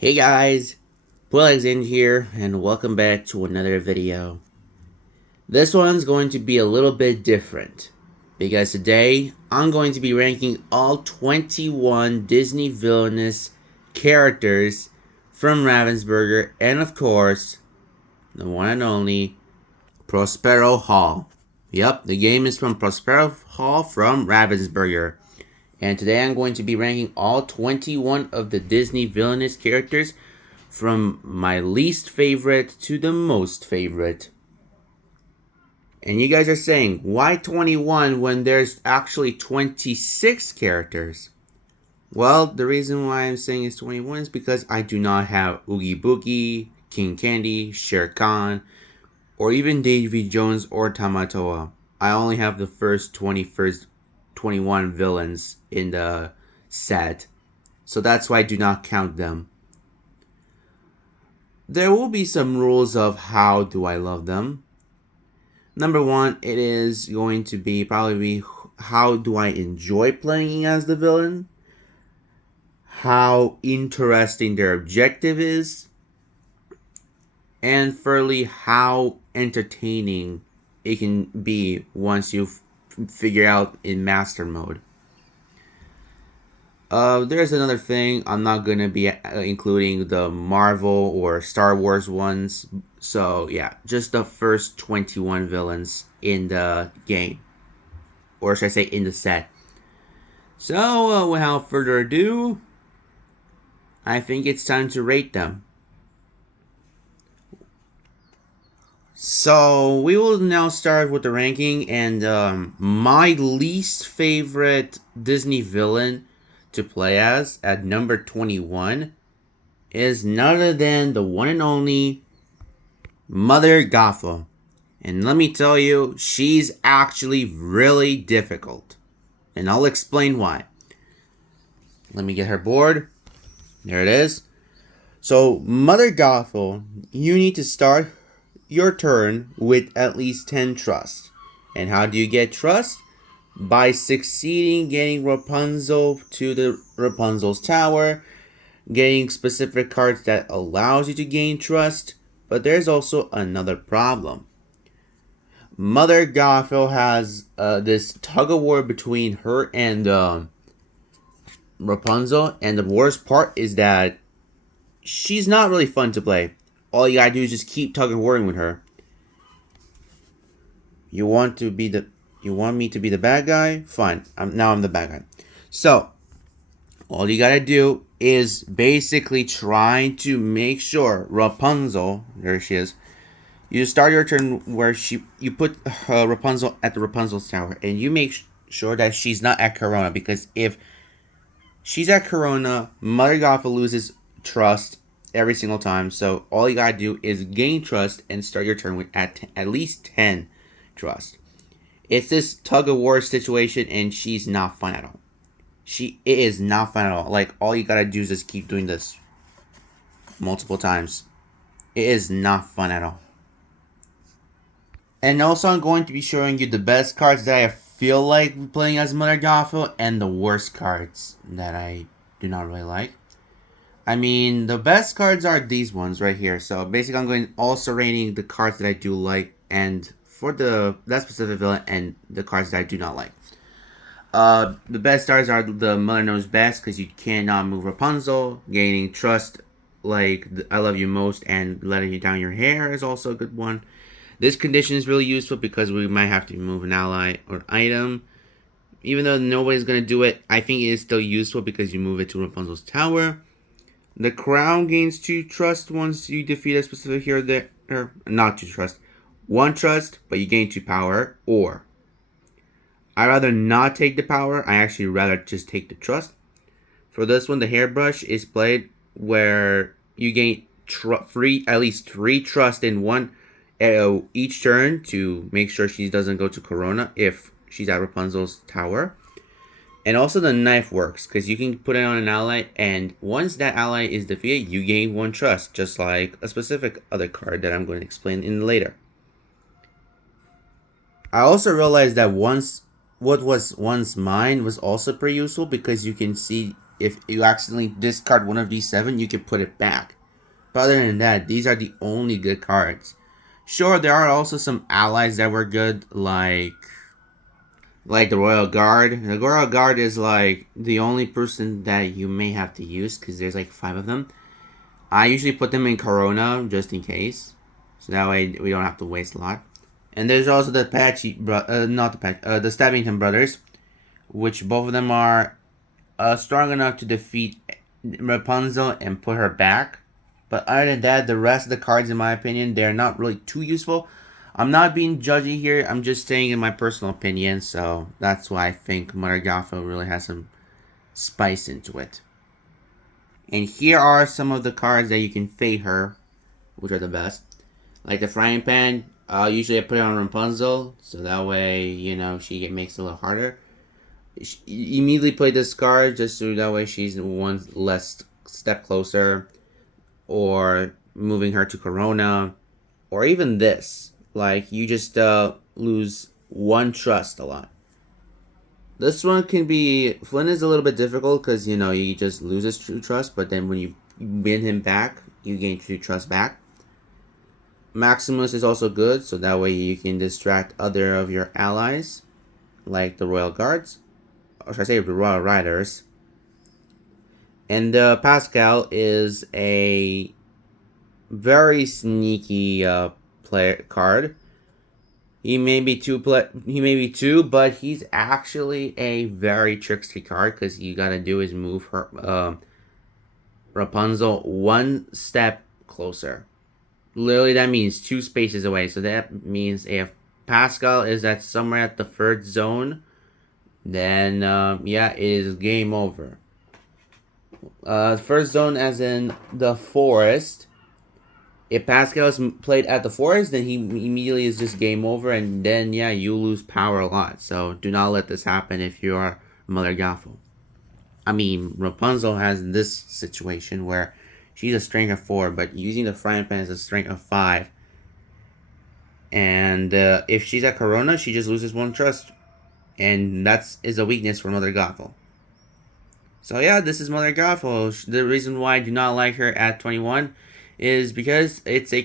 Hey guys, in here and welcome back to another video. This one's going to be a little bit different because today I'm going to be ranking all 21 Disney villainous characters from Ravensburger and of course, the one and only Prospero Hall. Yep, the game is from Prospero Hall from Ravensburger. And today I'm going to be ranking all 21 of the Disney villainous characters from my least favorite to the most favorite. And you guys are saying, why 21 when there's actually 26 characters? Well, the reason why I'm saying it's 21 is because I do not have Oogie Boogie, King Candy, Shere Khan, or even Davy Jones or Tamatoa. I only have the first 21 villains in the set. So that's why I do not count them. There will be some rules of how do I love them. Number one, it is going to be probably how do I enjoy playing as the villain, how interesting their objective is, and thirdly, how entertaining it can be once you figure out in master mode. There's another thing. I'm not going to be including the Marvel or Star Wars ones. So, yeah, just the first 21 villains in the game. Or should I say in the set. So, without further ado, I think it's time to rate them. So, we will now start with the ranking. And my least favorite Disney villain to play as at number 21 is none other than the one and only Mother Gothel. And let me tell you, she's actually really difficult. And I'll explain why. Let me get her board. There it is. So, Mother Gothel, you need to start your turn with at least 10 trust. And how do you get trust? By succeeding getting Rapunzel to the Rapunzel's tower, getting specific cards that allows you to gain trust, but there's also another problem. Mother Gothel has this tug of war between her and Rapunzel, and the worst part is that she's not really fun to play. All you gotta do is just keep tug of warring with her. You want me to be the bad guy? Fine. Now I'm the bad guy. So, all you gotta do is basically try to make sure Rapunzel, there she is, you start your turn where you put Rapunzel at the Rapunzel's tower, and you make sure that she's not at Corona, because if she's at Corona, Mother Gothel loses trust every single time. So all you gotta do is gain trust and start your turn with at least 10 trust. It's this tug of war situation, and she's not fun at all. It is not fun at all. Like, all you gotta do is just keep doing this multiple times. It is not fun at all. And also, I'm going to be showing you the best cards that I feel like playing as Mother Gothel, and the worst cards that I do not really like. I mean, the best cards are these ones right here. So basically, I'm going also rating the cards that I do like, and for that specific villain, and the cards that I do not like. The best stars are the Mother Knows Best, because you cannot move Rapunzel. Gaining trust, like I Love You Most, and Letting You Down Your Hair is also a good one. This condition is really useful because we might have to move an ally or item. Even though nobody's going to do it, I think it is still useful because you move it to Rapunzel's tower. The crown gains 2 trust once you defeat a specific hero there. Or not 2 trust. 1 trust, but you gain 2 power. Or, I'd rather not take the power. I actually rather just take the trust. For this one, the hairbrush is played where you gain at least 3 trust in one each turn to make sure she doesn't go to Corona if she's at Rapunzel's tower. And also the knife works because you can put it on an ally, and once that ally is defeated, you gain 1 trust, just like a specific other card that I'm going to explain in later. I also realized that what was once mine was also pretty useful because you can see if you accidentally discard one of these 7, you can put it back. But other than that, these are the only good cards. Sure, there are also some allies that were good, like the Royal Guard. The Royal Guard is like the only person that you may have to use because there's like 5 of them. I usually put them in Corona just in case, so that way we don't have to waste a lot. And there's also the the Stabbington brothers, which both of them are strong enough to defeat Rapunzel and put her back. But other than that, the rest of the cards, in my opinion, they're not really too useful. I'm not being judgy here. I'm just saying in my personal opinion. So that's why I think Mother Gothel really has some spice into it. And here are some of the cards that you can fade her, which are the best. Like the frying pan. Usually I put it on Rapunzel, so that way, you know, she makes it a little harder. You immediately play this card just so that way she's one less step closer, or moving her to Corona, or even this. Like, you just lose 1 trust a lot. This one can be... Flynn is a little bit difficult because, you know, he just loses 2 trust, but then when you win him back, you gain 2 trust back. Maximus is also good, so that way you can distract other of your allies, like the Royal Guards, or should I say the Royal Riders. And Pascal is a very sneaky player card. He may be two, but he's actually a very tricksy card because you gotta do is move her Rapunzel 1 step closer. Literally, that means 2 spaces away. So that means if Pascal is at somewhere at the 3rd zone, then yeah, it is game over. First zone, as in the forest. If Pascal is played at the forest, then he immediately is just game over, and then yeah, you lose power a lot. So do not let this happen if you are Mother Gothel. I mean, Rapunzel has this situation where she's a strength of 4, but using the frying pan is a strength of 5. And if she's at Corona, she just loses 1 trust. And that is a weakness for Mother Gothel. So yeah, this is Mother Gothel. The reason why I do not like her at 21 is because it's a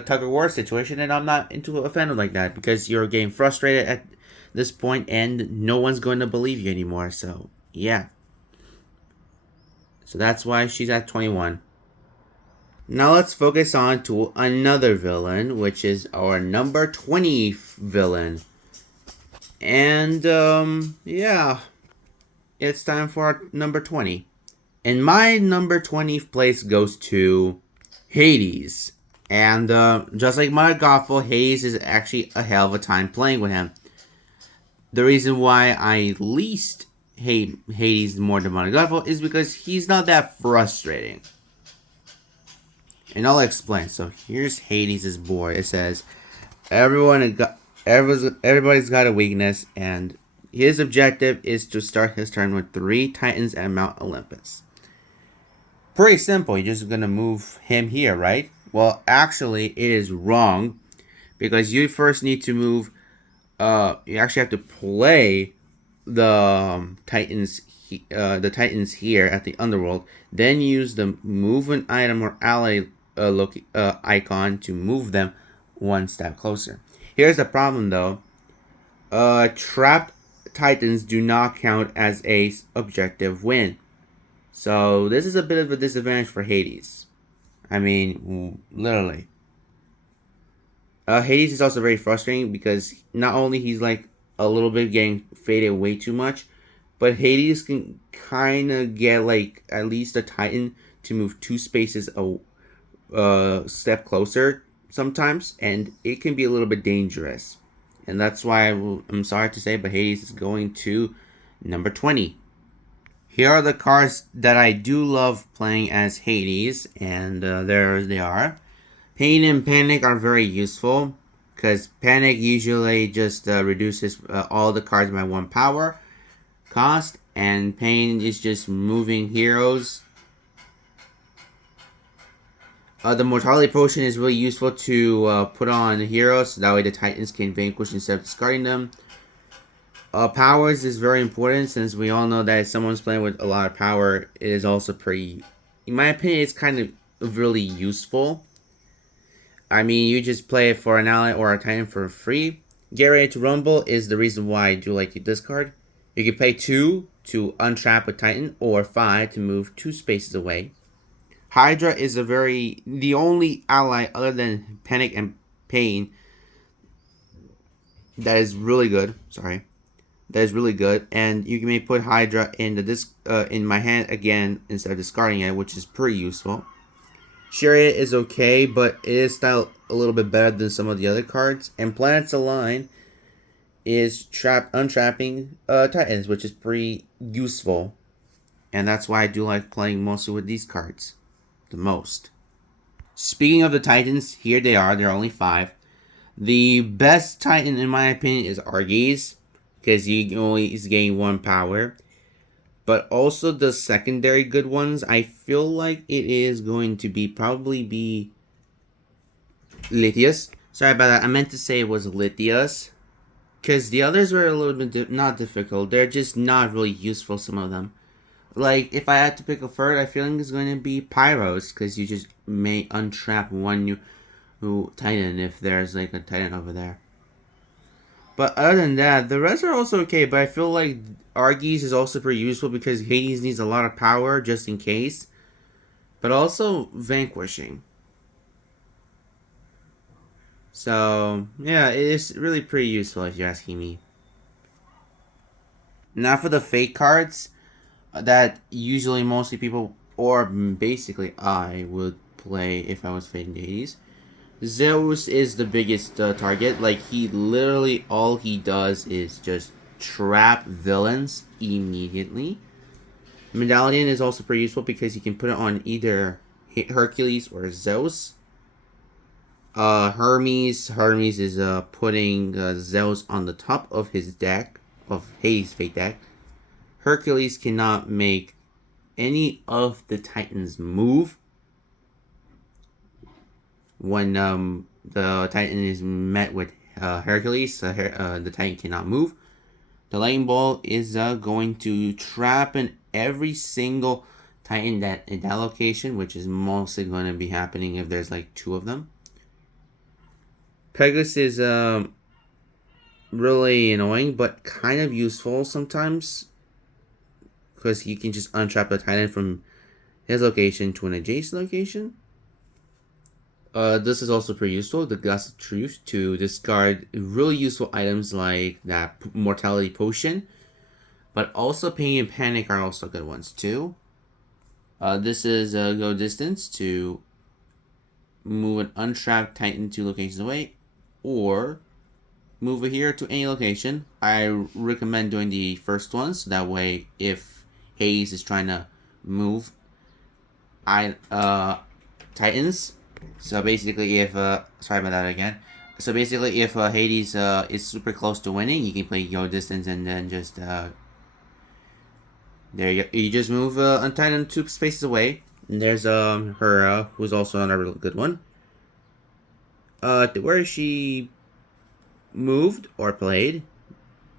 tug of war situation, and I'm not into a fan of like that because you're getting frustrated at this point, and no one's going to believe you anymore. So yeah, so that's why she's at 21. Now let's focus on to another villain, which is our number 20 villain, and yeah, it's time for our number 20. And my number 20th place goes to Hades. And just like Mother Gothel, Hades is actually a hell of a time playing with him. The reason why I least hate Hades more than Mother Gothel is because he's not that frustrating. And I'll explain. So here's Hades' board. It says, everybody's got a weakness, and his objective is to start his turn with 3 Titans at Mount Olympus. Pretty simple. You're just going to move him here, right? Well, actually, it is wrong. Because you first need to move... you actually have to play the Titans here at the Underworld. Then use the move an item or ally icon to move them 1 step closer. Here's the problem, though. Trapped Titans do not count as a objective win. So this is a bit of a disadvantage for Hades. I mean, literally. Hades is also very frustrating because not only he's like a little bit getting faded way too much, but Hades can kind of get like at least a Titan to move 2 spaces a step closer sometimes, and it can be a little bit dangerous. And that's why I'm sorry to say, but Hades is going to number 20. Here are the cards that I do love playing as Hades, and there they are. Pain and Panic are very useful, because Panic usually just reduces all the cards by 1 power cost, and Pain is just moving heroes. The Mortality Potion is really useful to put on heroes, so that way the Titans can vanquish instead of discarding them. Powers is very important since we all know that if someone's playing with a lot of power, it is also pretty. In my opinion, it's kind of really useful. I mean, you just play it for an ally or a titan for free. Get ready to rumble is the reason why I do like this card. You can pay 2 to untrap a titan or 5 to move 2 spaces away. Hydra is the only ally other than Panic and Pain that is really good. Sorry. That is really good, and you may put Hydra in in my hand again instead of discarding it, which is pretty useful. Chariot is okay, but it is still a little bit better than some of the other cards. And Planets Align is untrapping Titans, which is pretty useful, and that's why I do like playing mostly with these cards the most. Speaking of the Titans, here they are. There are only 5. The best Titan, in my opinion, is Argies, because he only is getting 1 power. But also the secondary good ones, I feel like it is going to probably be Lithius. Sorry about that. I meant to say it was Lithius, because the others were a little bit not difficult. They're just not really useful. Some of them, like if I had to pick a third, I feel like it's going to be Pyros, because you just may untrap one new Titan if there's like a Titan over there. But other than that, the rest are also okay. But I feel like Argies is also pretty useful because Hades needs a lot of power just in case. But also vanquishing. So, yeah, it is really pretty useful if you're asking me. Now for the fake cards that usually mostly people, or basically I, would play if I was fading Hades. Zeus is the biggest target. Like, he literally, all he does is just trap villains immediately. Medallion is also pretty useful because you can put it on either Hercules or Zeus. Hermes is putting Zeus on the top of his deck, of Hades' fate deck. Hercules cannot make any of the Titans move when the Titan is met with Hercules. The Titan cannot move. The lightning ball is going to trap in every single Titan in that location, which is mostly going to be happening if there's like 2 of them. Pegasus is really annoying, but kind of useful sometimes, because he can just untrap the Titan from his location to an adjacent location. This is also pretty useful, the Glass of Truth, to discard really useful items like that Mortality Potion. But also Pain and Panic are also good ones too. This is Go Distance to move an untrapped Titan 2 locations away, or move it here to any location. I recommend doing the first one, so that way if Hades is trying to move Titans. So basically, if sorry about that again. So basically, if Hades is super close to winning, you can play Go Distance and then just there you go. You just move Titan 2 spaces away. And there's her who's also another good one. Where she moved or played,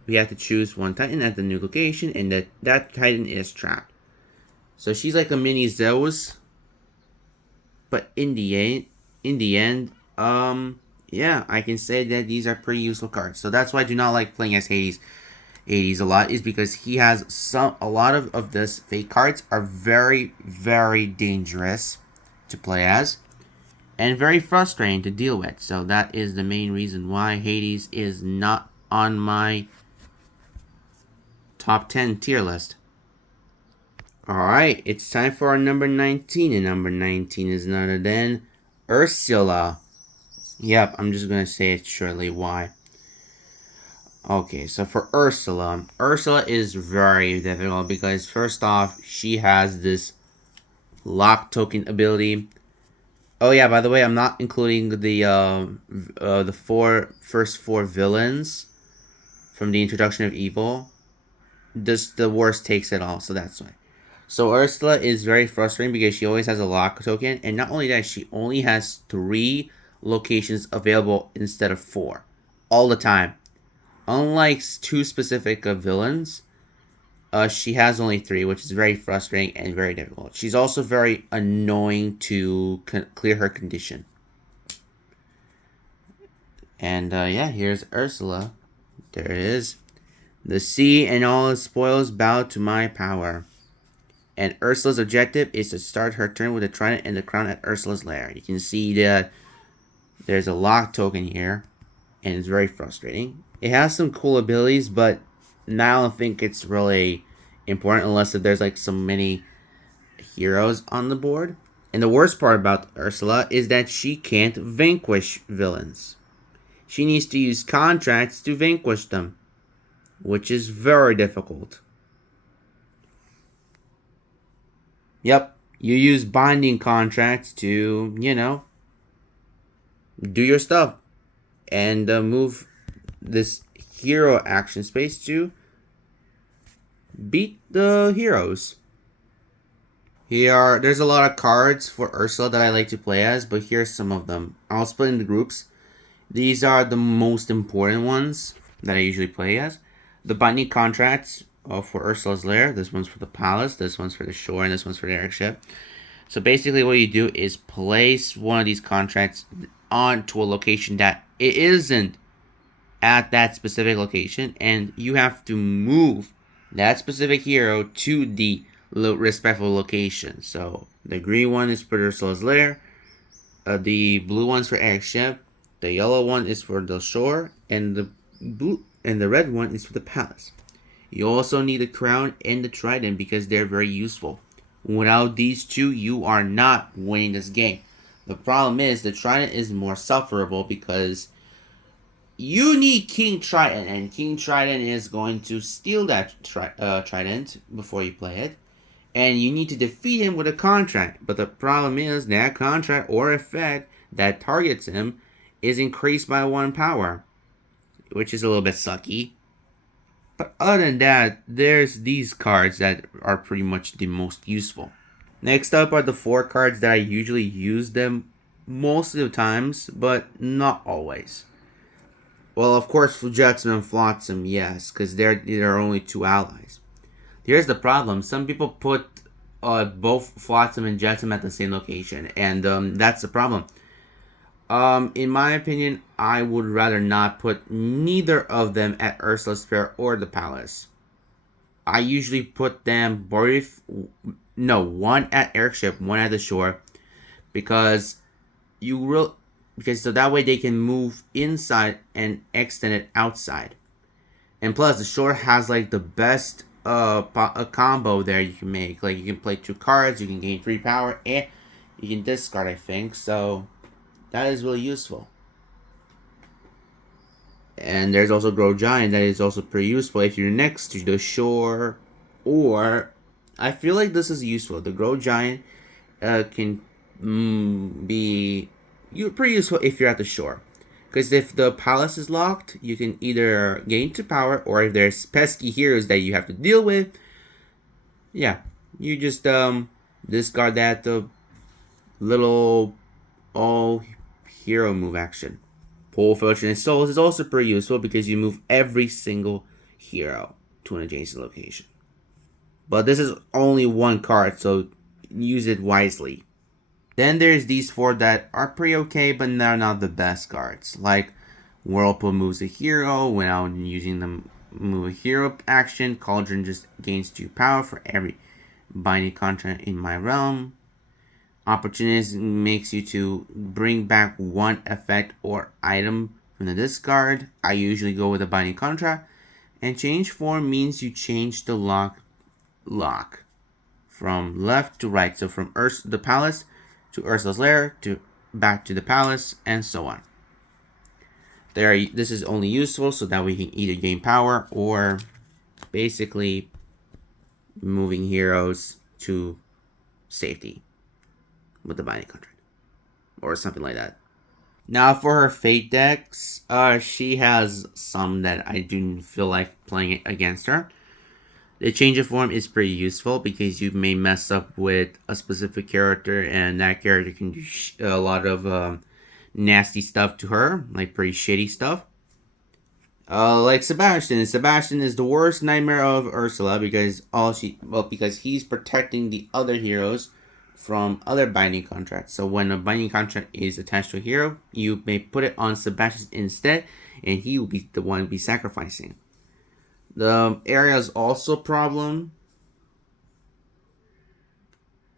we have to choose one Titan at the new location, and that Titan is trapped. So she's like a mini Zeus. But in the end, yeah, I can say that these are pretty useful cards. So that's why I do not like playing as Hades a lot, is because he has a lot of this fake cards are very, very dangerous to play as, and very frustrating to deal with. So that is the main reason why Hades is not on my top 10 tier list. Alright, it's time for our number 19, and number 19 is none other than Ursula. Yep, I'm just gonna say it shortly why. Okay, so for Ursula is very difficult because first off, she has this lock token ability. Oh yeah, by the way, I'm not including the first four villains from the introduction of evil. Just the worst takes it all, so that's why. So Ursula is very frustrating because she always has a lock token, and not only that, she only has 3 locations available instead of 4 all the time. unlike two specific villains, she has only three, which is very frustrating and very difficult. She's also very annoying to clear her condition. And yeah, here's Ursula. There it is. The sea and all its spoils bow to my power. And Ursula's objective is to start her turn with a trident and the crown at Ursula's lair. You can see that there's a lock token here, and it's very frustrating. It has some cool abilities, but now I don't think it's really important unless if there's like so many heroes on the board. And the worst part about Ursula is that she can't vanquish villains. She needs to use contracts to vanquish them, which is very difficult. Yep, you use binding contracts to, do your stuff and move this hero action space to beat the heroes. There's a lot of cards for Ursula that I like to play as, but here's some of them. I'll split into groups. These are the most important ones that I usually play as. The binding contracts for Ursula's lair. This one's for the palace, this one's for the shore, and this one's for the airship. So basically what you do is place one of these contracts onto a location that it isn't at that specific location, and you have to move that specific hero to the respectful location. So the green one is for Ursula's lair, the blue one's for airship, the yellow one is for the shore, and the red one is for the palace. You also need the crown and the trident because they're very useful. Without these two, you are not winning this game. The problem is the trident is more sufferable because you need King Trident, and King Trident is going to steal that trident before you play it, and you need to defeat him with a contract. But the problem is that contract or effect that targets him is increased by 1 power, which is a little bit sucky. But other than that, there's these cards that are pretty much the most useful. Next up are the 4 cards that I usually use them most of the times, but not always. Well, of course, Fujitsu and Flotsam, yes, because there are only 2 allies. Here's the problem. Some people put both Flotsam and Jetsam at the same location, and that's the problem. In my opinion, I would rather not put neither of them at Ursula's Fair or the Palace. I usually put them one at Airship, one at the shore, because so that way they can move inside and extend it outside. And plus, the shore has like the best a combo there you can make. Like you can play 2 cards, you can gain 3 power, and you can discard, I think. So that is really useful. And there's also Grow Giant that is also pretty useful if you're next to the shore, or I feel like this is useful. The Grow Giant can be pretty useful if you're at the shore. Because if the palace is locked, you can either gain 2 power, or if there's pesky heroes that you have to deal with, yeah, you just discard that little all hero move action. Pull Fortune and Souls is also pretty useful because you move every single hero to an adjacent location. But this is only 1 card, so use it wisely. Then there's these 4 that are pretty okay, but they're not the best cards. Like Whirlpool moves a hero without using the move a hero action. Cauldron just gains 2 power for every binding contract in my realm. Opportunist makes you to bring back 1 effect or item from the discard. I usually go with a binding contract. And change form means you change the lock from left to right. So from the palace to Ursula's lair, to back to the palace, and so on. This is only useful so that we can either gain power or basically moving heroes to safety with the binding contract or something like that. Now for her fate decks, she has some that I do feel like playing against her. The change of form is pretty useful because you may mess up with a specific character, and that character can do a lot of nasty stuff to her, like pretty shitty stuff. Like Sebastian. Sebastian is the worst nightmare of Ursula because because he's protecting the other heroes from other binding contracts. So when a binding contract is attached to a hero, you may put it on Sebastian instead, and he will be the one be sacrificing. The area is also a problem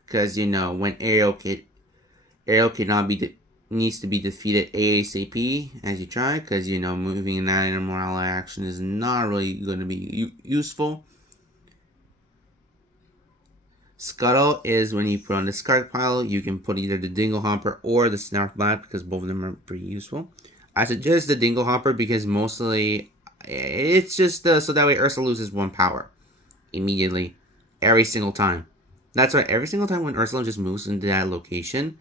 because when Ariel cannot be needs to be defeated ASAP as you try, because moving in that immortal action is not really going to be useful. Scuttle is when you put on the Scarlet Pile, you can put either the Dingle Hopper or the Snarf Blast because both of them are pretty useful. I suggest the Dingle Hopper because mostly it's just so that way Ursa loses 1 power immediately every single time. That's right, every single time when Ursula just moves into that location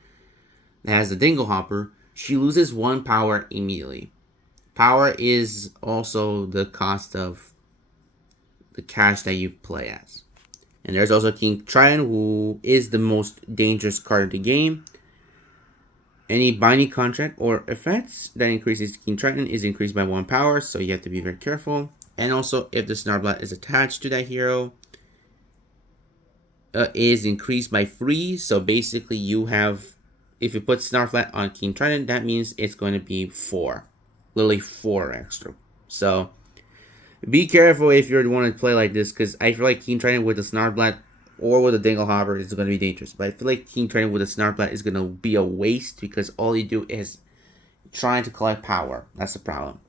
that has the Dingle Hopper, she loses 1 power immediately. Power is also the cost of the cash that you play as. And there's also King Triton, who is the most dangerous card of the game. Any binding contract or effects that increases King Triton is increased by 1 power, so you have to be very careful. And also, if the Snarblat is attached to that hero, is increased by 3. So basically, if you put Snarflat on King Triton, that means it's going to be 4. Literally 4 extra. So be careful if you want to play like this, because I feel like King Triton with the Snarflat or with a Dingle Hopper is going to be dangerous. But I feel like King Triton with a Snarflat is going to be a waste because all you do is trying to collect power. That's the problem.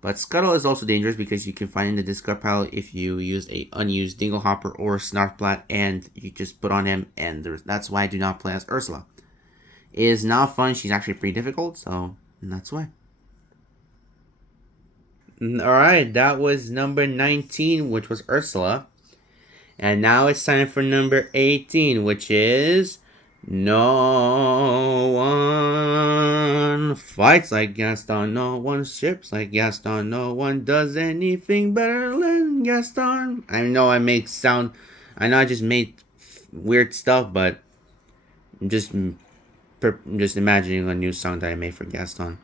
But Scuttle is also dangerous because you can find in the discard pile if you use a unused Dingle Hopper or Snarfblat and you just put on him, and that's why I do not play as Ursula. It is not fun. She's actually pretty difficult, so that's why. Alright, that was number 19, which was Ursula. And now it's time for number 18, which is no one fights like Gaston, no one ships like Gaston, no one does anything better than Gaston. I know I just made weird stuff, but I'm just imagining a new song that I made for Gaston.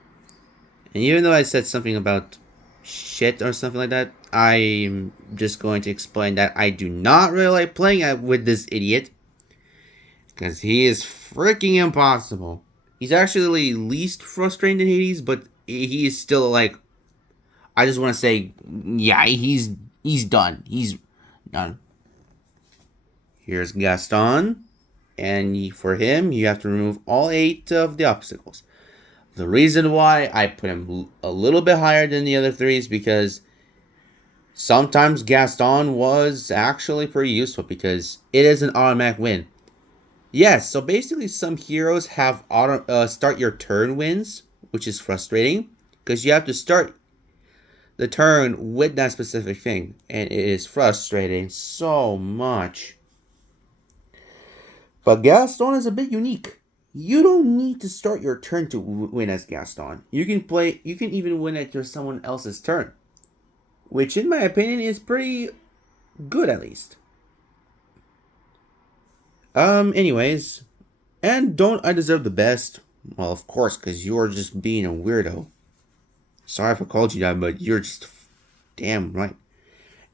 And even though I said something about shit or something like that, I'm just going to explain that I do not really like playing with this idiot. Because he is freaking impossible. He's actually least frustrating than Hades, but he is still like, I just want to say, yeah, he's done. He's done. Here's Gaston. And for him, you have to remove all 8 of the obstacles. The reason why I put him a little bit higher than the other 3 is because sometimes Gaston was actually pretty useful because it is an automatic win. Yes, so basically some heroes have start your turn wins, which is frustrating because you have to start the turn with that specific thing, and it is frustrating so much. But Gaston is a bit unique. You don't need to start your turn to win as Gaston. You can even win at someone else's turn, which in my opinion is pretty good at least. Anyways, and don't I deserve the best? Well, of course, because you're just being a weirdo. Sorry if I called you that, but you're just damn right.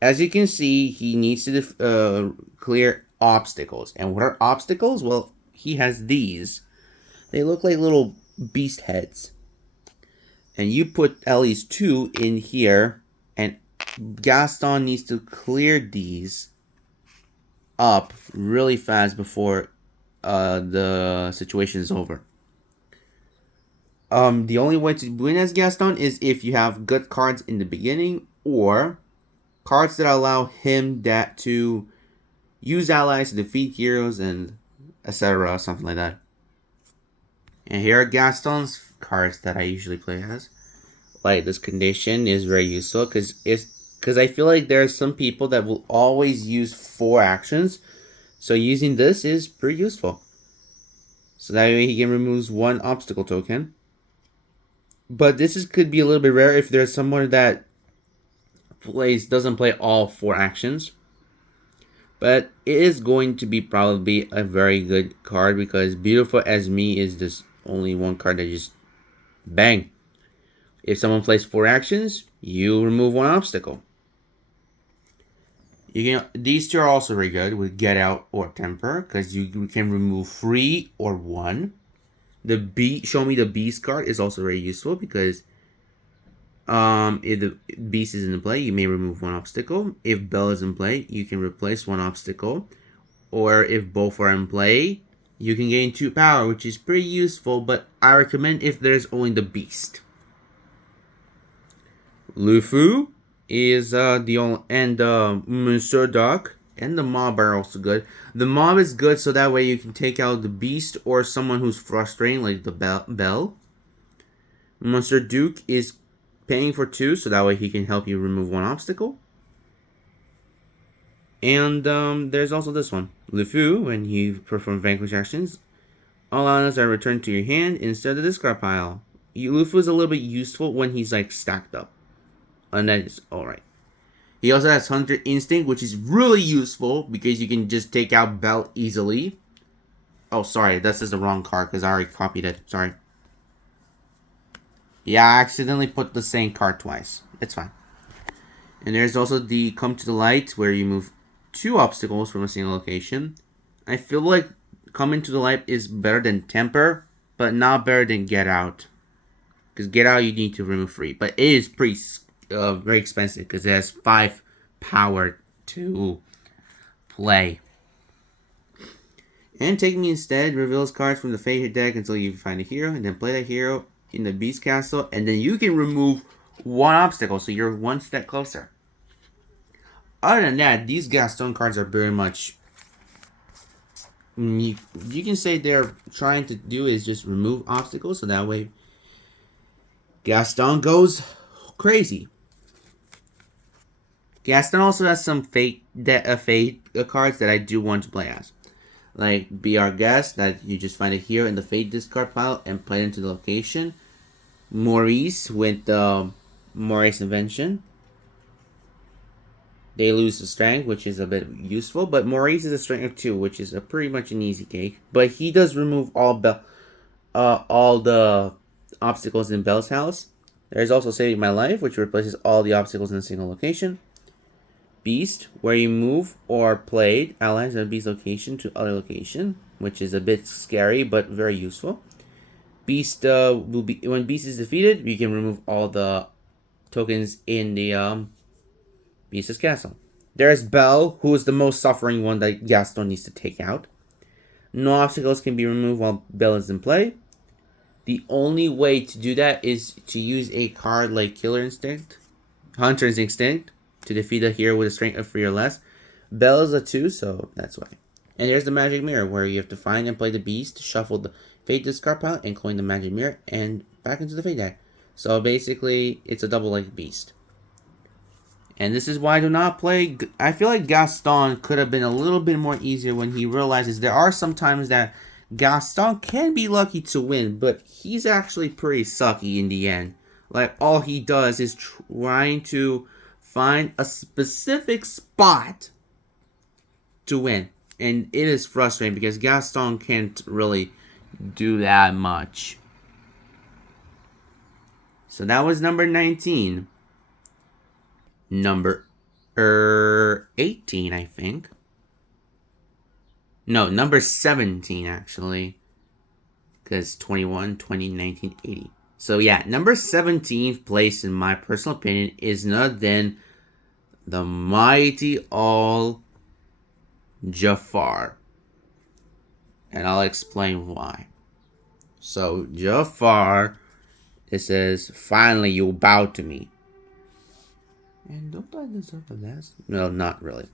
As you can see, he needs to clear obstacles. And what are obstacles? Well, he has these. They look like little beast heads. And you put at least 2 in here, and Gaston needs to clear these up really fast before the situation is over. The only way to win as Gaston is if you have good cards in the beginning or cards that allow him to use allies to defeat heroes and etc. Something like that. And here are Gaston's cards that I usually play as. Like this condition is very useful because I feel like there are some people that will always use 4 actions. So using this is pretty useful. So that way he can remove 1 obstacle token. But could be a little bit rare if there's someone that doesn't play all 4 actions. But it is going to be probably a very good card because Beautiful as Me is just only 1 card that just bang. If someone plays 4 actions, you remove 1 obstacle. These two are also very good with Get Out or Temper, because you can remove 3 or 1. The Show Me the Beast card is also very useful because if the Beast is in play, you may remove 1 obstacle. If Bell is in play, you can replace 1 obstacle. Or if both are in play, you can gain 2 power, which is pretty useful, but I recommend if there's only the Beast. Lufu is the only, and Monsieur Duck and the Mob are also good. The Mob is good so that way you can take out the Beast or someone who's frustrating, like the Bell. Monsieur Duke is paying for 2, so that way he can help you remove 1 obstacle. And there's also this one. Lufu, when you perform vanquish actions, all items are returned to your hand instead of the discard pile. Lufu is a little bit useful when he's like stacked up. And that is alright. He also has Hunter Instinct, which is really useful because you can just take out Bell easily. Oh, sorry, this is the wrong card because I already copied it. Sorry. Yeah, I accidentally put the same card twice. It's fine. And there's also the Come to the Light, where you move 2 obstacles from a single location. I feel like Coming to the Light is better than Temper, but not better than Get Out. Because Get Out you need to remove 3, but it is pretty very expensive because it has 5 power to play. And Take Me Instead reveals cards from the Fate deck until you find a hero, and then play that hero in the Beast Castle, and then you can remove 1 obstacle, so you're 1 step closer. Other than that, these Gaston cards are very much... You can say they're trying to do is just remove obstacles, so that way Gaston goes crazy. Gaston also has some fate cards that I do want to play as. Like Be Our Guest, that you just find it here in the Fate discard pile and play it into the location. Maurice with Maurice Invention. They lose the strength, which is a bit useful, but Maurice is a strength of 2, which is pretty much an easy cake. But he does remove all the obstacles in Bell's house. There's also Saving My Life, which replaces all the obstacles in a single location. Beast, where you move or played allies at Beast location to other location, which is a bit scary but very useful. Beast will be when Beast is defeated, you can remove all the tokens in the Beast's castle. There's Belle, who is the most suffering one that Gaston needs to take out. No obstacles can be removed while Belle is in play. The only way to do that is to use a card like Hunter's Instinct, to defeat a hero with a strength of 3 or less. Belle is a 2, so that's why. And here's the Magic Mirror, where you have to find and play the Beast, shuffle the Fate discard pile, and coin the Magic Mirror, and back into the Fate deck. So basically, it's a double like Beast. And this is why I do not play... I feel like Gaston could have been a little bit more easier when he realizes there are some times that Gaston can be lucky to win, but he's actually pretty sucky in the end. Like, all he does is trying to find a specific spot to win. And it is frustrating because Gaston can't really do that much. So that was number 19. Number 18, I think. No, number 17, actually. Because 21, 20, 19, 80. So yeah, number 17th place, in my personal opinion, is none other than the mighty All Jafar. And I'll explain why. So, Jafar, it says, finally you bow to me. And don't I deserve a last? No, not really.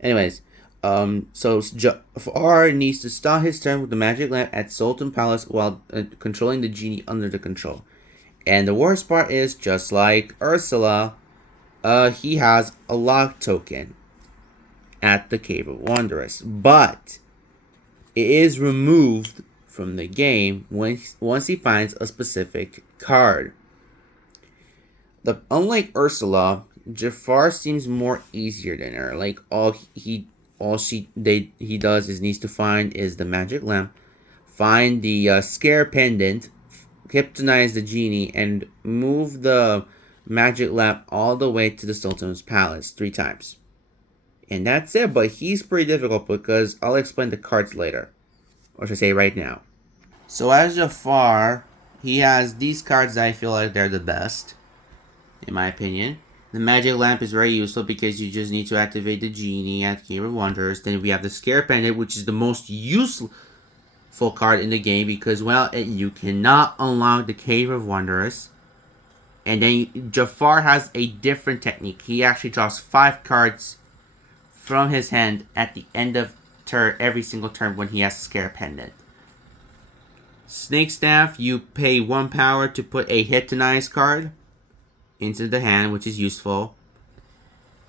Anyways, so Jafar needs to start his turn with the magic lamp at Sultan Palace while controlling the genie under the control. And the worst part is, just like Ursula, he has a lock token at the Cave of Wondrous, but it is removed from the game once he finds a specific card. Unlike Ursula, Jafar seems more easier than her. Like he does is needs to find is the magic lamp, find the scare pendant, hypnotize the genie, and move the magic lamp all the way to the Sultan's palace 3 times. And that's it, but he's pretty difficult because I'll explain the cards later. Or should I say right now. So as Jafar, he has these cards that I feel like they're the best, in my opinion. The Magic Lamp is very useful because you just need to activate the Genie at Cave of Wonders. Then we have the Scare Pendant, which is the most useful card in the game because, well, you cannot unlock the Cave of Wonders. And then Jafar has a different technique. He actually draws 5 cards from his hand at the end of every single turn when he has Scare Pendant. Snake Staff, you pay 1 power to put a Hypnotize card into the hand, which is useful.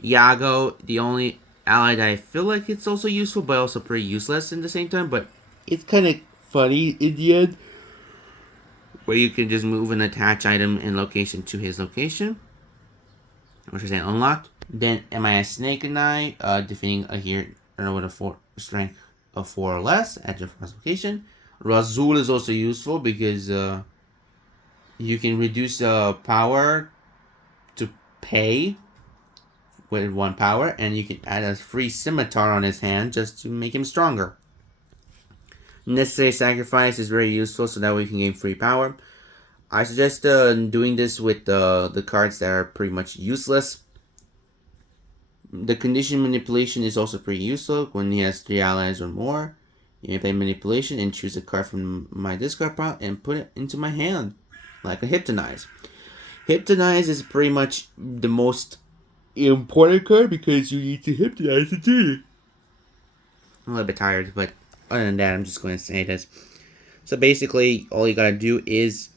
Yago, the only ally that I feel like it's also useful, but also pretty useless in the same time, but it's kind of funny in the end, where you can just move an attach item and location to his location, or should I say unlocked. Then MIS Snake Knight, defeating a hero with a strength of 4 or less at your first location. Razul is also useful because you can reduce power to pay with 1 power, and you can add a free scimitar on his hand just to make him stronger. Necessary Sacrifice is very useful so that way you can gain free power. I suggest doing this with the cards that are pretty much useless. The Condition Manipulation is also pretty useful when he has 3 allies or more. You may play Manipulation and choose a card from my discard pile and put it into my hand, like a Hypnotize. Hypnotize is pretty much the most important card because you need to hypnotize the genie. I'm a little bit tired, but other than that, I'm just going to say this. So basically, all you gotta do is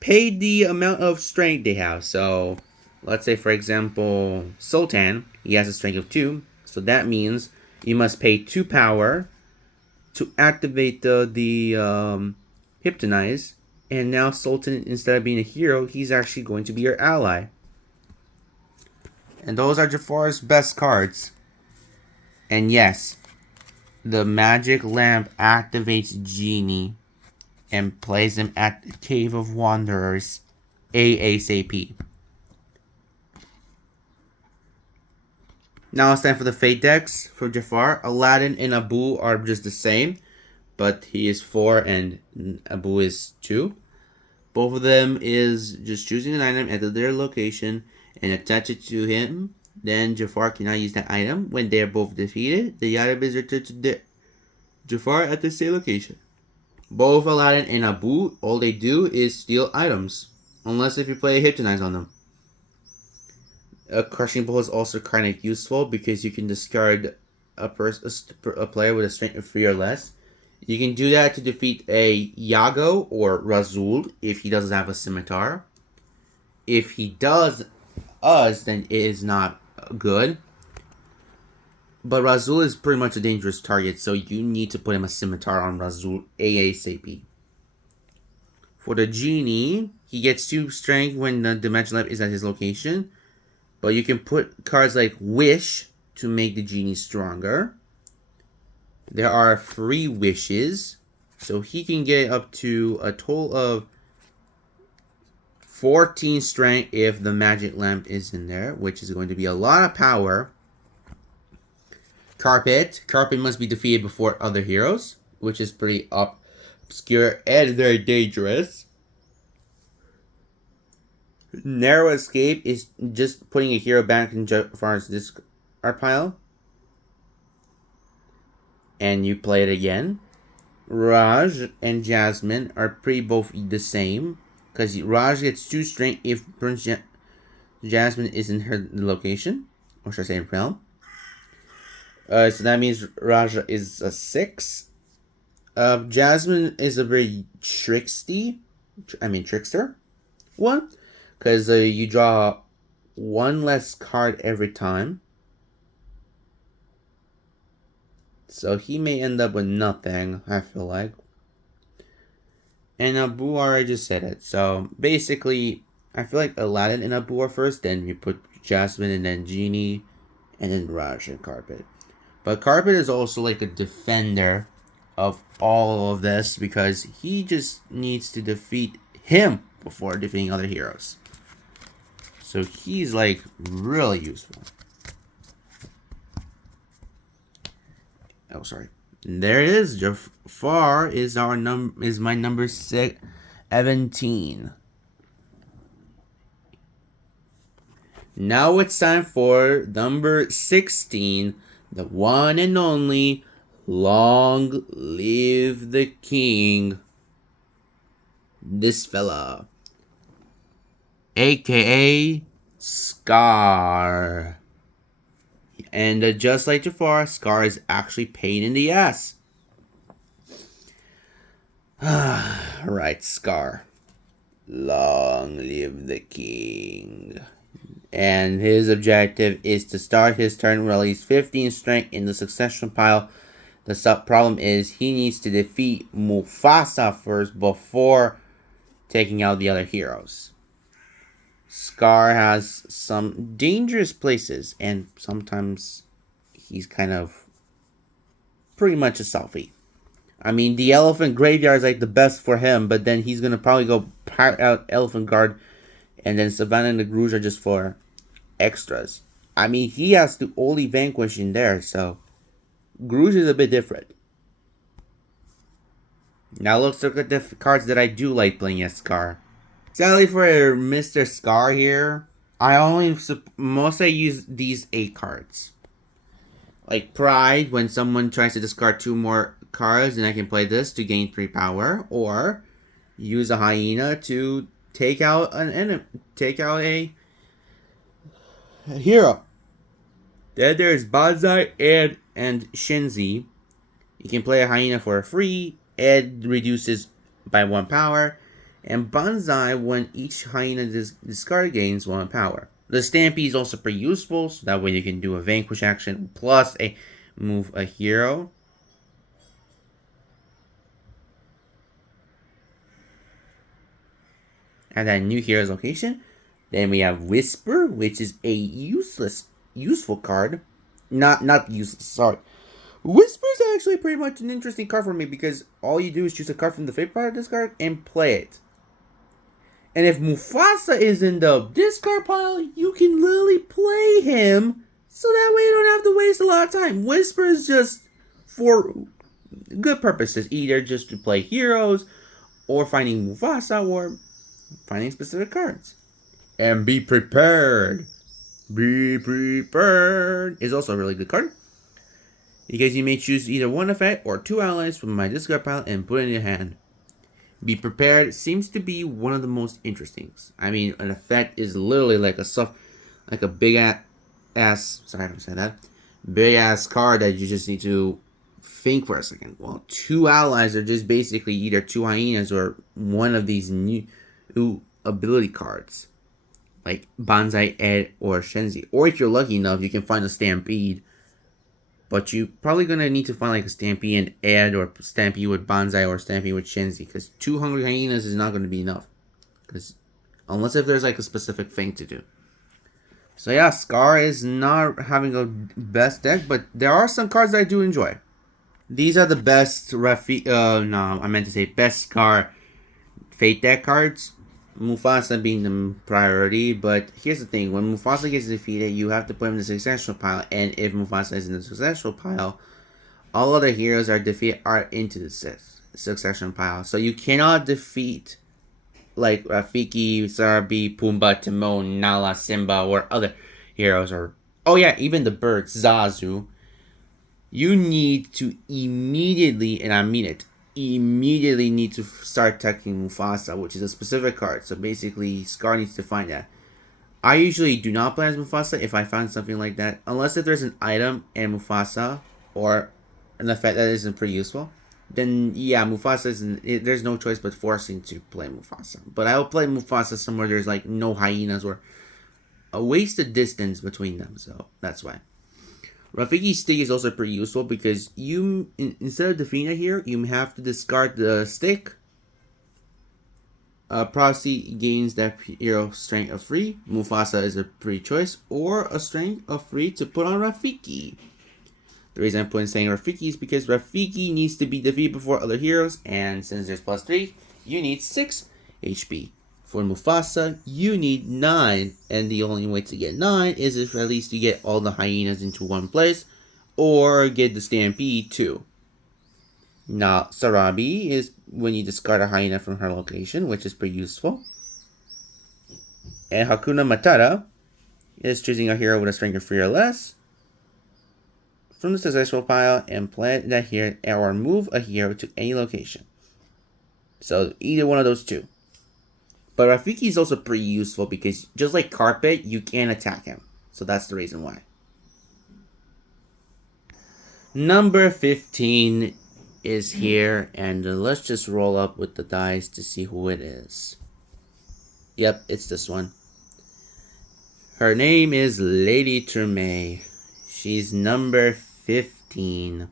pay the amount of strength they have. So, let's say for example, Sultan, he has a strength of 2. So that means you must pay 2 power to activate the Hypnotize. And now Sultan, instead of being a hero, he's actually going to be your ally. And those are Jafar's best cards. And yes, the Magic Lamp activates Genie and plays him at the Cave of Wanderers ASAP. Now it's time for the Fate decks for Jafar. Aladdin and Abu are just the same, but he is 4 and Abu is 2. Both of them is just choosing an item at their location and attach it to him. Then Jafar cannot use that item. When they are both defeated, the item is returned to Jafar at the same location. Both Aladdin and Abu, all they do is steal items, unless if you play a Hypnotize on them. A Crushing Blow is also kind of useful because you can discard a player with a strength of 3 or less. You can do that to defeat a Yago or Razul if he doesn't have a scimitar. If he does then it is not good. But Razul is pretty much a dangerous target, so you need to put him a scimitar on Razul ASAP. For the Genie, he gets 2 strength when the Dimension Lamp is at his location. But you can put cards like Wish to make the Genie stronger. There are 3 wishes, so he can get up to a total of 14 strength if the Magic Lamp is in there, which is going to be a lot of power. Carpet must be defeated before other heroes, which is pretty obscure and very dangerous. Narrow Escape is just putting a hero back in Jafar's discard pile. And you play it again. Raj and Jasmine are pretty both the same. Because Raj gets 2 strength if Prince Jasmine is in her location. Or should I say in realm. So that means Raj is a 6. Jasmine is a very trickster one. Because you draw 1 less card every time. So he may end up with nothing, I feel like. And Abu already just said it. So basically, I feel like Aladdin and Abu are first. Then you put Jasmine and then Genie. And then Raj and Carpet. But Carpet is also like a defender of all of this. Because he just needs to defeat him before defeating other heroes. So he's like really useful. Oh, sorry. And there it is. Jafar is my number 17. Now it's time for number 16, the one and only Long Live the King. This fella, aka Scar. And just like Jafar, Scar is actually pain in the ass. Right, Scar. Long live the king. And his objective is to start his turn with at least 15 strength in the succession pile. The problem is he needs to defeat Mufasa first before taking out the other heroes. Scar has some dangerous places, and sometimes he's kind of pretty much a selfie. I mean, the Elephant Graveyard is like the best for him, but then he's gonna probably go pirate out Elephant Guard, and then Savannah and the Grouge are just for extras. I mean, he has to only vanquish in there, so Grouge is a bit different. Now let's look at the cards that I do like playing as Scar. Sadly for Mr. Scar here, I mostly use these 8 cards. Like Pride, when someone tries to discard 2 more cards, and I can play this to gain 3 power, or use a hyena to take out a hero. Then there's Banzai, Ed, and Shinzi. You can play a hyena for free. Ed reduces by 1 power. And Banzai, when each hyena discard gains 1 power. The Stampede is also pretty useful, so that way you can do a vanquish action plus move a hero. At that new hero's location. Then we have Whisper, which is a useful card. Not useless, sorry. Whisper is actually pretty much an interesting card for me because all you do is choose a card from the favorite part of this card and play it. And if Mufasa is in the discard pile, you can literally play him, so that way you don't have to waste a lot of time. Whisper is just for good purposes, either just to play heroes, or finding Mufasa, or finding specific cards. And Be Prepared. Be Prepared is also a really good card, because you may choose either one effect or 2 allies from my discard pile and put it in your hand. Be Prepared seems to be one of the most interesting. I mean, an effect is literally like a big ass. Sorry, I'm saying that. Big ass card that you just need to think for a second. Well, 2 allies are just basically either 2 hyenas or one of these new ability cards, like Banzai, Ed, or Shenzi. Or if you're lucky enough, you can find a Stampede. But you're probably going to need to find like a Stampede and Ed, or Stampede with Banzai, or Stampede with Shenzi. Because 2 Hungry Hyenas is not going to be enough. Unless if there's like a specific thing to do. So yeah, Scar is not having a best deck. But there are some cards that I do enjoy. These are the best best Scar Fate deck cards. Mufasa being the priority, but here's the thing: when Mufasa gets defeated, you have to put him in the successional pile, and if Mufasa is in the successional pile, all other heroes are into the succession pile. So you cannot defeat like Rafiki, Sarabi, Pumbaa, Timon, Nala, Simba, or other heroes, or even the birds, Zazu. You need to immediately, and I mean it, immediately need to start attacking Mufasa, which is a specific card. So basically, Scar needs to find that. I usually do not play as Mufasa if I find something like that, unless if there's an item and Mufasa, or an effect that isn't pretty useful. Then yeah, Mufasa isn't. There's no choice but forcing to play Mufasa. But I will play Mufasa somewhere there's like no hyenas or a wasted distance between them. So that's why. Rafiki's stick is also pretty useful because instead of defeating a hero, you have to discard the stick. Prophecy gains that hero strength of 3. Mufasa is a pretty choice, or a strength of 3 to put on Rafiki. The reason I'm saying Rafiki is because Rafiki needs to be defeated before other heroes, and since there's +3, you need 6 HP. For Mufasa, you need 9, and the only way to get 9 is if at least you get all the hyenas into one place, or get the Stampede too. Now, Sarabi is when you discard a hyena from her location, which is pretty useful. And Hakuna Matata is choosing a hero with a strength of 3 or less from the successful pile and plant that hero or move a hero to any location. So either one of those two. But Rafiki is also pretty useful because just like Carpet, you can attack him. So that's the reason why. Number 15 is here, and let's just roll up with the dice to see who it is. Yep, it's this one. Her name is Lady Treme. She's number 15.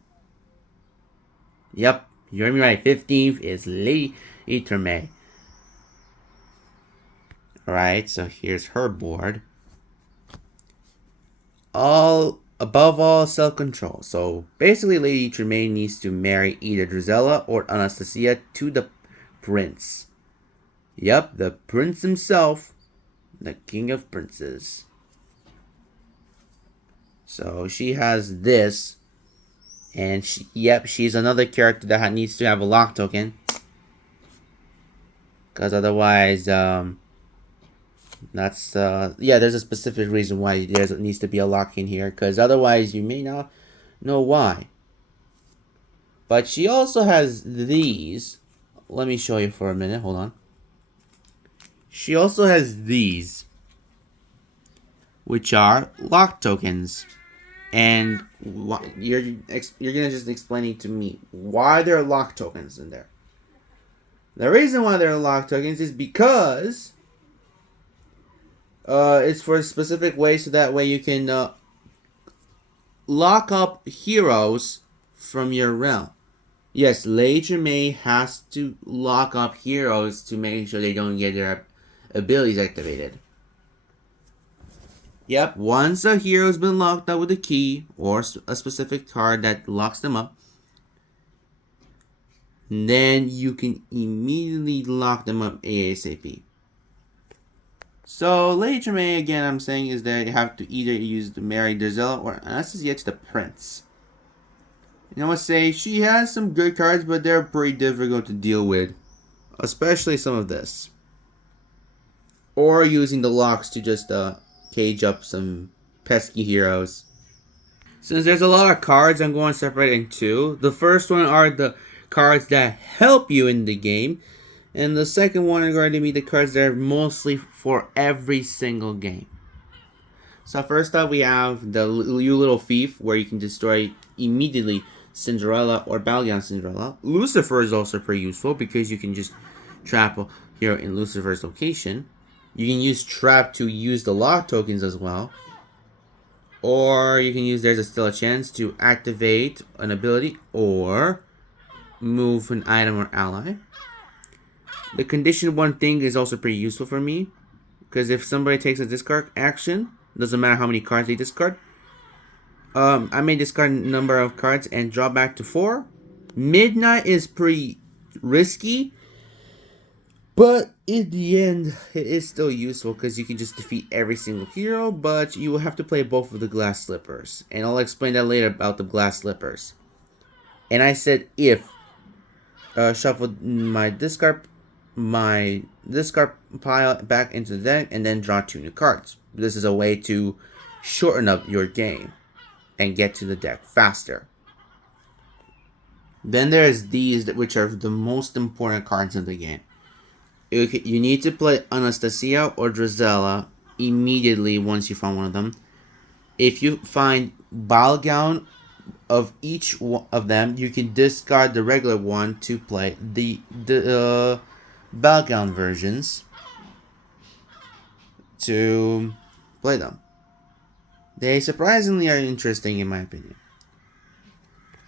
Yep, you heard me right. 15th is Lady Treme. Alright, so here's her board. Above all, self-control. So basically, Lady Tremaine needs to marry either Drizella or Anastasia to the prince. Yep, the prince himself, the king of princes. So she has this, and she's another character that needs to have a lock token, because otherwise, there's a specific reason why there needs to be a lock in here, because otherwise you may not know why. But she also has these. Let me show you for a minute. Hold on. She also has these, which are lock tokens. And you're gonna just explaining to me why there are lock tokens in there. The reason why there are lock tokens is because it's for a specific way, so that way you can lock up heroes from your realm. Yes, Lady May has to lock up heroes to make sure they don't get their abilities activated. Yep, once a hero's been locked up with a key or a specific card that locks them up, then you can immediately lock them up ASAP. So, Lady Tremaine, again, I'm saying is that you have to either use the Mary Drizella or Anastasia to the Prince. And I must say, she has some good cards, but they're pretty difficult to deal with. Especially some of this. Or using the locks to just cage up some pesky heroes. Since there's a lot of cards, I'm going to separate in two. The first one are the cards that help you in the game. And the second one are going to be the cards that are mostly for every single game. So first up we have the You Little Thief, where you can destroy immediately Cinderella or Battleground Cinderella. Lucifer is also pretty useful because you can just trap a hero in Lucifer's location. You can use Trap to use the lock tokens as well. Or you can use There's Still a Chance to activate an ability or move an item or ally. The condition one thing is also pretty useful for me, because if somebody takes a discard action, doesn't matter how many cards they discard, I may discard a number of cards and draw back to 4. Midnight is pretty risky, but in the end, it is still useful because you can just defeat every single hero, but you will have to play both of the glass slippers. And I'll explain that later about the glass slippers. And I said if shuffle my discard pile back into the deck and then draw 2 new cards. This is a way to shorten up your game and get to the deck faster. Then there's these, which are the most important cards in the game. You need to play Anastasia or Drizella immediately once you find one of them. If you find Battleground of each of them, you can discard the regular one to play the Battleground versions to play them. They surprisingly are interesting in my opinion.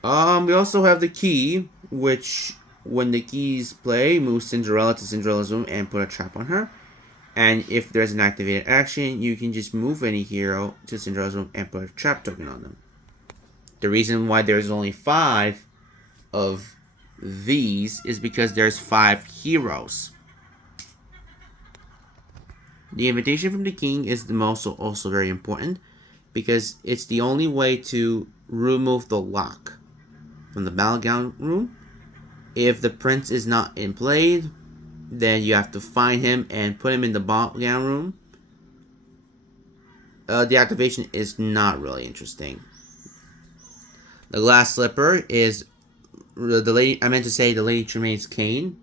We also have the key, which when the keys play, move Cinderella to Cinderella's room and put a trap on her. And if there's an activated action, you can just move any hero to Cinderella's room and put a trap token on them. The reason why there's only 5 of these is because there's 5 heroes. The invitation from the king is also very important because it's the only way to remove the lock from the battleground room. If the prince is not in play, then you have to find him and put him in the battleground room. The activation is not really interesting. The glass slipper is the lady. I meant to say the Lady Tremaine's cane.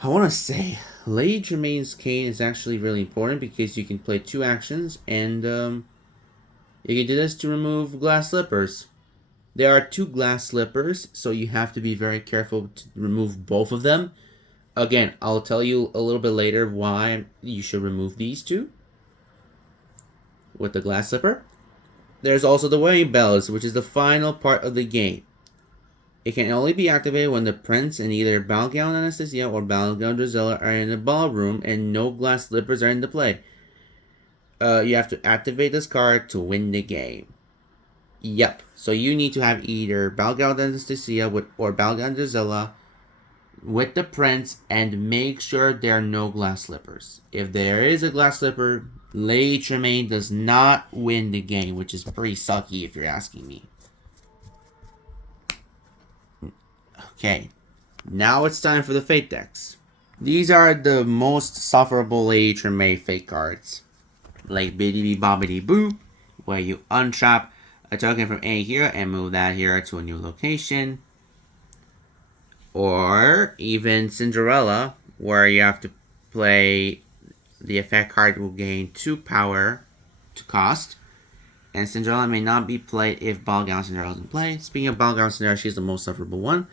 I want to say Lady Tremaine's cane is actually really important because you can play 2 actions and you can do this to remove glass slippers. There are 2 glass slippers, so you have to be very careful to remove both of them. Again, I'll tell you a little bit later why you should remove these 2 with the glass slipper. There's also the wedding bells, which is the final part of the game. It can only be activated when the prince and either Battleground Anastasia or Battleground Drusilla are in the ballroom and no glass slippers are in the play. You have to activate this card to win the game. Yep. So you need to have either Battleground Anastasia or Battleground Drusilla with the prince and make sure there are no glass slippers. If there is a glass slipper, Lady Tremaine does not win the game, which is pretty sucky if you're asking me. Okay, now it's time for the Fate decks. These are the most sufferable Lady Tremaine Fate cards. Like Biddity Bobbity Boo, where you untrap a token from any hero and move that hero to a new location. Or even Cinderella, where you have to play the effect card will gain 2 power to cost. And Cinderella may not be played if Battleground Cinderella is in play. Speaking of Battleground Cinderella, she's the most sufferable one.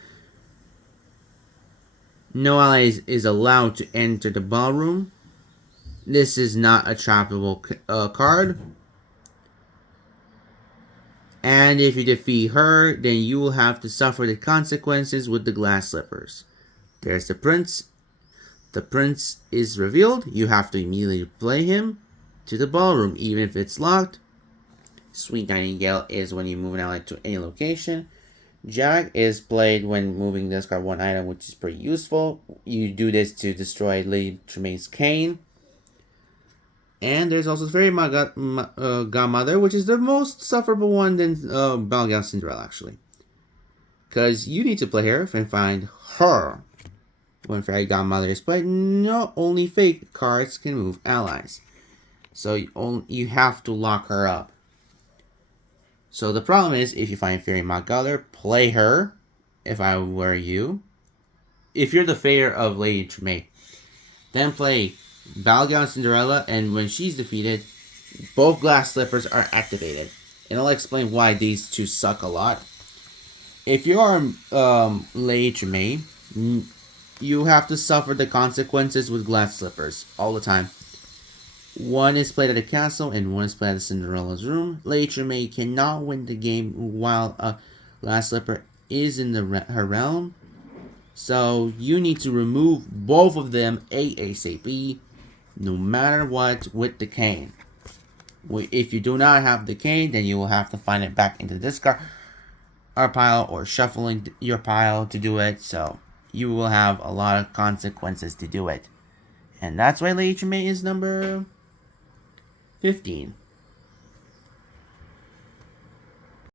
No ally is allowed to enter the ballroom. This is not a trappable card. And if you defeat her, then you will have to suffer the consequences with the glass slippers. There's the prince. The prince is revealed. You have to immediately play him to the ballroom, even if it's locked. Sweet Nightingale is when you move an ally to any location. Jack is played when moving discard 1 item, which is pretty useful. You do this to destroy Lady Tremaine's cane. And there's also Fairy Godmother, which is the most sufferable one than Battleground Cinderella, actually. Because you need to play her and find her. When Fairy Godmother is played, not only fake cards can move allies. So you have to lock her up. So the problem is, if you find Fairy Godmother, play her, if I were you. If you're the favorite of Lady Tremaine, then play Battleground Cinderella, and when she's defeated, both glass slippers are activated. And I'll explain why these 2 suck a lot. If you are Lady Tremaine, you have to suffer the consequences with glass slippers all the time. One is played at a castle and one is played at Cinderella's room. Lady Tremaine cannot win the game while a glass slipper is in her realm. So you need to remove both of them ASAP, no matter what, with the cane. If you do not have the cane, then you will have to find it back into the discard pile or shuffling your pile to do it. So you will have a lot of consequences to do it. And that's why Lady Tremaine is number 15.